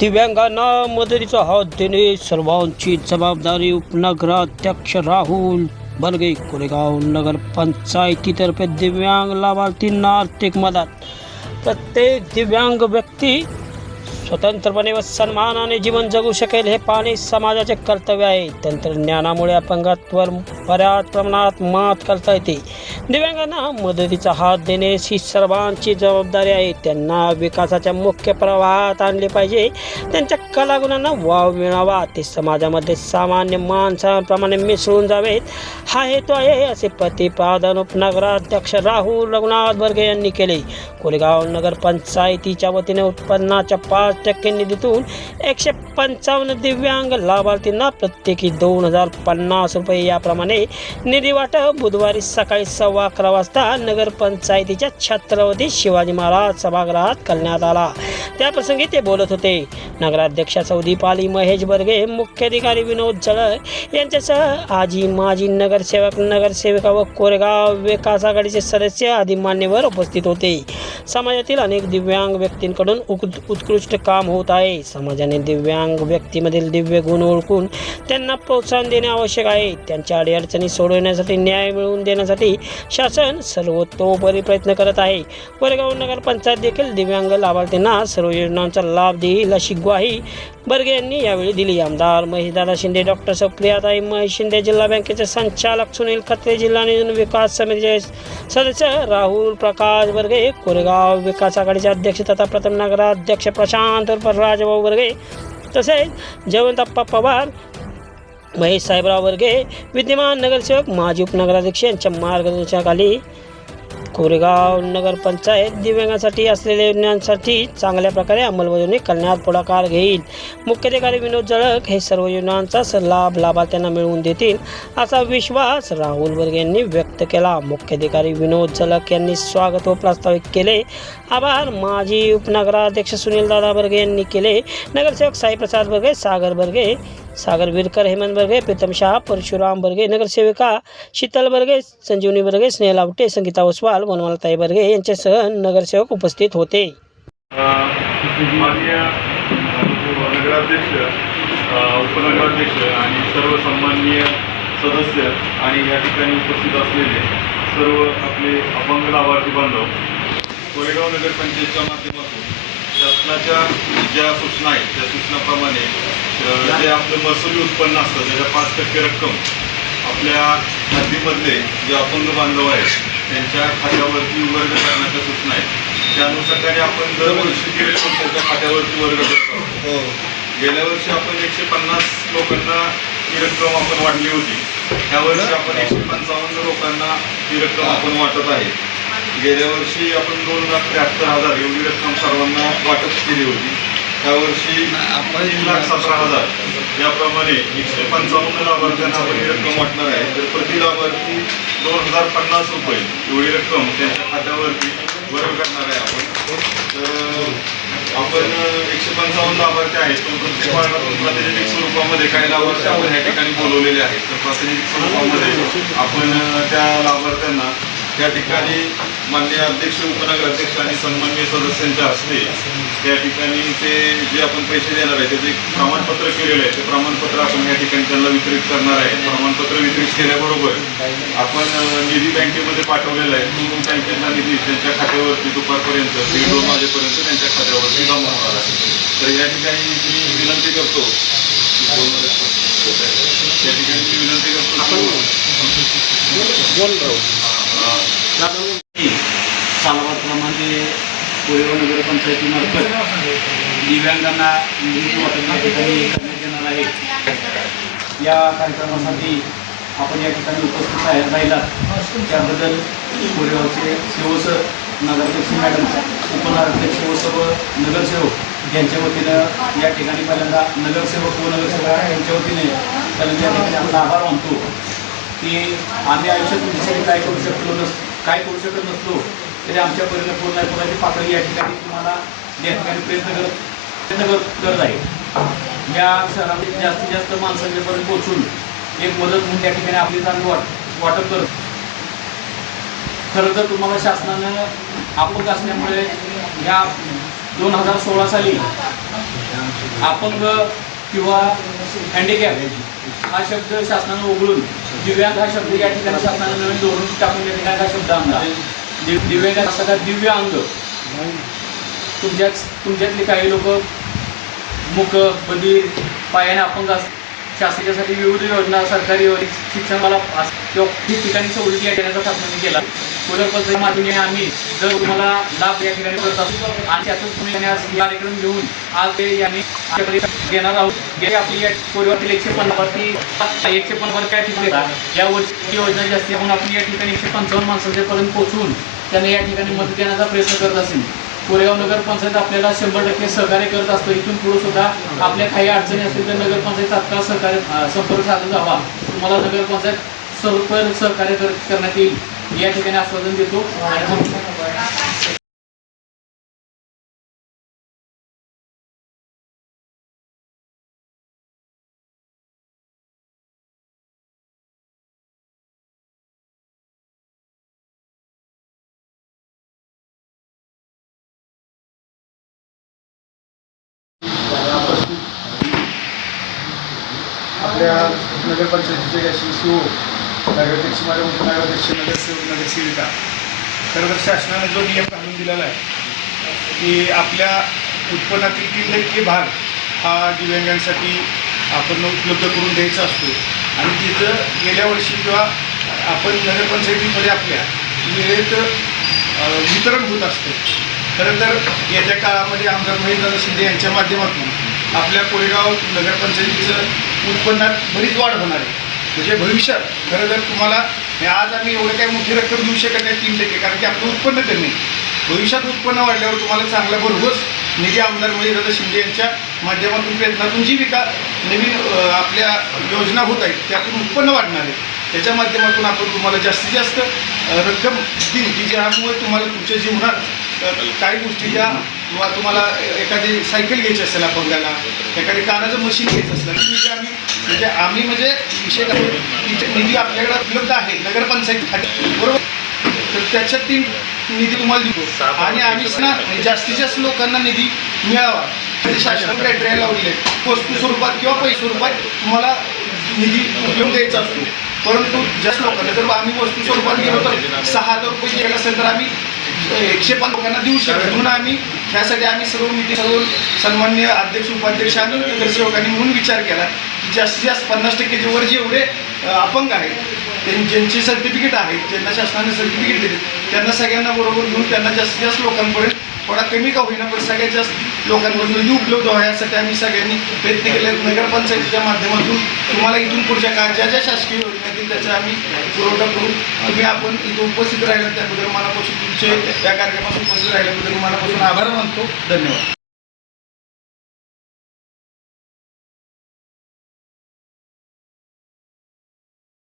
दिव्यांगांना मदतीचा हात देणे सर्वांची जबाबदारी उपनगराध्यक्ष राहुल बलगे कोरेगाव नगर पंचायतीतर्फे दिव्यांग लाभार्थींना आर्थिक मदत. प्रत्येक दिव्यांग व्यक्ती स्वतंत्रपणे व सन्मानाने जीवन जगू शकेल हे पाहणे समाजाचे कर्तव्य आहे. तंत्रज्ञानामुळे अपंगत्व बऱ्याच प्रमाणात मात करता येते. दिव्यांगांना मदतीचा हात देणे ही सर्वांची जबाबदारी आहे. त्यांना विकासाच्या मुख्य प्रवाहात आणले पाहिजे. त्यांच्या कलागुणांना वाव मिळावा. ते समाजामध्ये सामान्य माणसांप्रमाणे मिसळून जावेत. हा हेतू आहे असे प्रतिपादन उपनगराध्यक्ष राहुल रघुनाथ बर्गे यांनी केले. कोरेगाव नगर पंचायतीच्या वतीने उत्पन्नाच्या पाच टक्के निधीतून एकशे पंचावन्न दिव्यांग लाभार्थींना प्रत्येकी दोन हजार पन्नास रुपये. याप्रमाणे निधी वाटप बुधवारी सकाळी सव्वा अकरा वाजता नगरपंचायतीच्या छत्रपती शिवाजी महाराज सभागृहात करण्यात आला. त्याप्रसंगी ते बोलत होते. नगराध्यक्षा सौदीप पाली महेश बर्गे मुख्याधिकारी विनोद जळक यांच्यासह आजी माजी नगरसेवक नगरसेविका व कोरेगाव विकास आघाडीचे सदस्य आदी मान्यवर उपस्थित होते. समाजातील अनेक दिव्यांग व्यक्तींकडून उक- उत्कृष्ट काम होत आहे. समाजाने दिव्यांग व्यक्तीमधील दिव्य गुण ओळखून त्यांना प्रोत्साहन देणे आवश्यक आहे. त्यांच्या अडीअडचणी सोडवण्यासाठी न्याय मिळवून देण्यासाठी शासन सर्वतोपरी प्रयत्न करत आहे. कोरेगाव नगरपंचायत देखील दिव्यांग लाभार्थींना सर्व योजनांचा लाभ देईल अशी ग्वाही बर्गे यांनी यावेळी दिली. आमदार महेशदादा शिंदे डॉक्टर सुप्रियाताई महेश शिंदे जिल्हा बँकेचे संचालक सुनील खत्रे जिल्हा नियोजन विकास समितीचे सदस्य राहुल प्रकाश बर्गे कोरेगाव विकास आघाडीचे अध्यक्ष तथा प्रथम नगराध्यक्ष प्रशांत उर्फ राजभाऊ वर्गे तसेच जयवंतप्पा पवार महेश साहेबराव वर्गे विद्यमान नगरसेवक माजी उपनगराध्यक्ष यांच्या मार्गदर्शनाखाली कोरेगाव नगरपंचायत दिव्यांगासाठी असलेल्या योजनांसाठी चांगल्या प्रकारे अंमलबजावणी करण्यात पुढाकार घेईल. मुख्याधिकारी विनोद जळक हे सर्व योजनांचा लाभ लाभार्थ्यांना मिळवून देतील असा विश्वास राहुल वर्ग यांनी व्यक्त केला. मुख्याधिकारी विनोद जळक यांनी स्वागत व प्रास्ताविक केले. आभार माजी उपनगराध्यक्ष सुनील दादा बर्गे यांनी केले. नगरसेवक साईप्रसाद बर्गे सागर बर्गे सागर विरकर हेमंत बर्गे प्रीतम शाह परशुराम बर्गे नगरसेविका शीतल बर्गे संजीवनी बर्गे स्नेहल आवटे संगीता ओसवाल मनमालताई बर्गे यांच्यासह नगरसेवक उपस्थित होते. नगराध्यक्ष उपनगराध्यक्ष आणि सर्व सन्माननीय सदस्य आणि या ठिकाणी उपस्थित असलेले सर्व आपले अपंग लाभार्थी बांधव कोरेगाव नगरपंचायतच्या माध्यमातून शासनाच्या ज्या सूचना आहेत त्या सूचनाप्रमाणे जे आपलं महसुली उत्पन्न असतं त्याच्या पाच टक्के रक्कम आपल्या हद्दीमधले जे अपंग बांधव आहेत त्यांच्या खात्यावरती वर्ग करण्याच्या सूचना आहेत. त्या अनुषंगाने आपण दरवर्षी ती रक्कम त्यांच्या खात्यावरती वर्ग करतो गेल्या वर्षी आपण एकशे पन्नास लोकांना ही रक्कम आपण वाढली होती. ह्या वर्षी आपण एकशे पंचावन्न लोकांना ही रक्कम आपण वाटत आहे. गेल्या वर्षी आपण दोन लाख त्र्याहत्तर हजार एवढी रक्कम सर्वांना वाटप केली होती. त्यावर्षी तीन लाख सतरा हजार. याप्रमाणे एकशे पंचावन्न लाभार्थ्यांना आपण ही रक्कम वाटणार आहे. तर प्रति लाभार्थी दोन हजार पन्नास रुपये एवढी रक्कम त्यांच्या खात्यावरती वर्ग करणार आहे आपण. तर आपण एकशे पंचावन्न लाभार्थी आहेत. पण प्रत्येक प्रातिनिधिक स्वरूपामध्ये काही लाभार्थी आपण या ठिकाणी बोलवलेले आहेत. तर प्रातिनिधिक स्वरूपामध्ये आपण त्या लाभार्थ्यांना त्या ठिकाणी माननीय अध्यक्ष उपनगराध्यक्ष आणि सन्माननीय सदस्यांच्या हस्ते त्या ठिकाणी ते जे आपण पैसे देणार आहे त्याचे एक प्रमाणपत्र केलेलं आहे ते प्रमाणपत्र आपण या ठिकाणी त्यांना वितरित करणार आहे. प्रमाणपत्र वितरित केल्याबरोबर आपण निधी बँकेमध्ये पाठवलेला आहे. तो बँकेचा निधी त्यांच्या खात्यावरती दुपारपर्यंत दीड दोन वाजेपर्यंत त्यांच्या खात्यावरती जमा होणार आहे. तर या ठिकाणी मी विनंती करतो. त्या ठिकाणी मी विनंती करतो. की, अ, सालाबादप्रमाणे कोरेगाव नगरपंचायतीमार्फत दिव्यांगांना वाटप या ठिकाणी करण्यात येणार आहे. या कार्यक्रमासाठी आपण या ठिकाणी उपस्थित आहे राहिलात. त्याबद्दल कोरेगावचे शिवसर नगराध्यक्ष मॅडम उपनगराध्यक्ष व सर्व नगरसेवक यांच्या वतीनं या ठिकाणी पहिल्यांदा नगरसेवक व नगरसेवक यांच्या वतीने पहिल्यांदा या ठिकाणी आपला आभार मानतो. की आम्ही आयुष्यात तुमच्यासाठी काय करू शकलो नस काय करू शकत नसलो तरी आमच्या परीने पूर्ण कोणाची पातळी या ठिकाणी तुम्हाला या ठिकाणी प्रयत्न करत प्रयत्न करत करत आहे. या शहरामध्ये जास्तीत जास्त माणसांच्यापर्यंत पोहोचून एक मदत म्हणून या ठिकाणी आपली चांगली वाट वाटप करत. खरं तर तुम्हाला शासनानं अपंग असल्यामुळे या दोन हजार सोळा साली अपंग किंवा हँडिकॅप हा शब्द शासनानं उघडून दिव्यांग हा शब्द या ठिकाणी शासनानं नवीन धोरण टाकून या ठिकाणी हा शब्द आणला दिव- दिव्यांग सगळ्यात दिव्य अंग तुमच्याच तुमच्यातले काही लोक मुक बधीर पायाने अपंग अस शासनाच्यासाठी विविध योजना सरकारी शिक्षणाला किंवा ठिकठिकाणी सवलती या देण्याचा शासनाने केला. सोलर पद्धती माध्यमाने आम्ही जर तुम्हाला लाभ या ठिकाणी करत असतो आणि त्यातच तुम्ही कार्यक्रम घेऊन आज ते यांनी आपल्याकडे देणार आहोत. गेली आपली या कोरेवातील एकशे पन्नावरती एकशे पन्नावर त्या ठिकाणी या वर्षी योजना जास्ती म्हणून आपण या ठिकाणी एकशे पंचावन्न माणसांच्यापर्यंत पोहोचून त्यांना या ठिकाणी मदत देण्याचा प्रयत्न करत असेल. कोरेगाव नगरपंचायत आपल्याला शंभर टक्के सहकार्य करत असतो. इथून पुढे सुद्धा आपल्या काही अडचणी असतील तर नगरपंचायत तात्काळ सहकार्य संपर्क साधून जावा. तुम्हाला नगरपंचायत सर्व सहकार्य करण्यात येईल. या ठिकाणी आश्वासन देतो. नगरपंचायतीचे यशस्वी शिव नगराध्यक्ष माझ्या उपनगराध्यक्ष नगरसेवक नगरसेविका खरं तर शासनाने जो नियम घालून दिलेला आहे की आपल्या उत्पन्नातील तीन टक्के भाग हा दिव्यांगांसाठी आपण उपलब्ध करून द्यायचा असतो. आणि तिथं गेल्या वर्षी किंवा आपण नगरपंचायतीमध्ये आपल्या वेळेत वितरण होत असतं. खरं तर येत्या काळामध्ये आमदार महेंद्र शिंदे यांच्या माध्यमातून आपल्या कोरेगाव नगरपंचायतीचं उत्पन्नात बरीच वाढ होणार आहे. म्हणजे भविष्यात खरं तर तुम्हाला हे आज आम्ही एवढं काही मोठी रक्कम देऊ शकत नाही तीन टक्के कारण की आपलं उत्पन्न कमी भविष्यात उत्पन्न वाढल्यावर तुम्हाला चांगला भरघोस निधी आमदार महेंद्र शिंदे यांच्या माध्यमातून प्रयत्नातून जी विका नवीन आपल्या योजना होत आहेत त्यातून उत्पन्न वाढणार आहे. त्याच्या माध्यमातून आपण तुम्हाला जास्तीत जास्त रक्कम देईल की ज्यामुळे तुम्हाला तुमच्या जीवनात तर काही गोष्टी ज्या किंवा तुम्हाला एखादी सायकल घ्यायची असेल अपंगाला एखादी कानाचं मशीन घ्यायचं असलं ती म्हणजे आम्ही म्हणजे आम्ही म्हणजे विषय निधी आपल्याकडे उपलब्ध आहे नगरपंचायत खाली बरोबर? तर त्याच्यात ती निधी तुम्हाला देतो आणि आम्ही ना जास्तीत जास्त लोकांना निधी मिळावा. म्हणजे शासन क्रायटेरिया लावलेले वस्तू स्वरूपात किंवा पैसे स्वरूपात तुम्हाला निधी उपयोग द्यायचा असतो. परंतु जास्त लोकांना जर आम्ही वस्तू स्वरूपात गेलो तर सहा हजार रुपये गेला असेल तर आम्ही एकशे पाच लोकांना देऊ शकतो. म्हणून आम्ही ह्यासाठी आम्ही सर्व मिटिंग सर्व सन्मान्य अध्यक्ष उपाध्यक्ष आणि नगरसेवकांनी म्हणून विचार केला की जास्तीत जास्त पन्नास टक्के वर जेवढे अपंग आहेत ज्यांची सर्टिफिकेट आहेत ज्यांना शासनाने सर्टिफिकेट दिले त्यांना सगळ्यांना बरोबर घेऊन त्यांना जास्तीत जास्त लोकांपर्यंत थोडा कमी का होईना पण सगळ्यात जास्त लोकांपासून निधी उपलब्ध व्हावा यासाठी आम्ही सगळ्यांनी प्रयत्न केले. नगरपंचायतीच्या माध्यमातून तुम्हाला इथून पुढच्या काळात ज्या ज्या शासकीय योजना येतील त्याचा आम्ही पुरवठा करू तुम्ही आपण इथं उपस्थित राहिला त्याबद्दल मनापासून तुमचे या कार्यक्रमात उपस्थित राहिल्याबद्दल मनापासून आभार मानतो. धन्यवाद.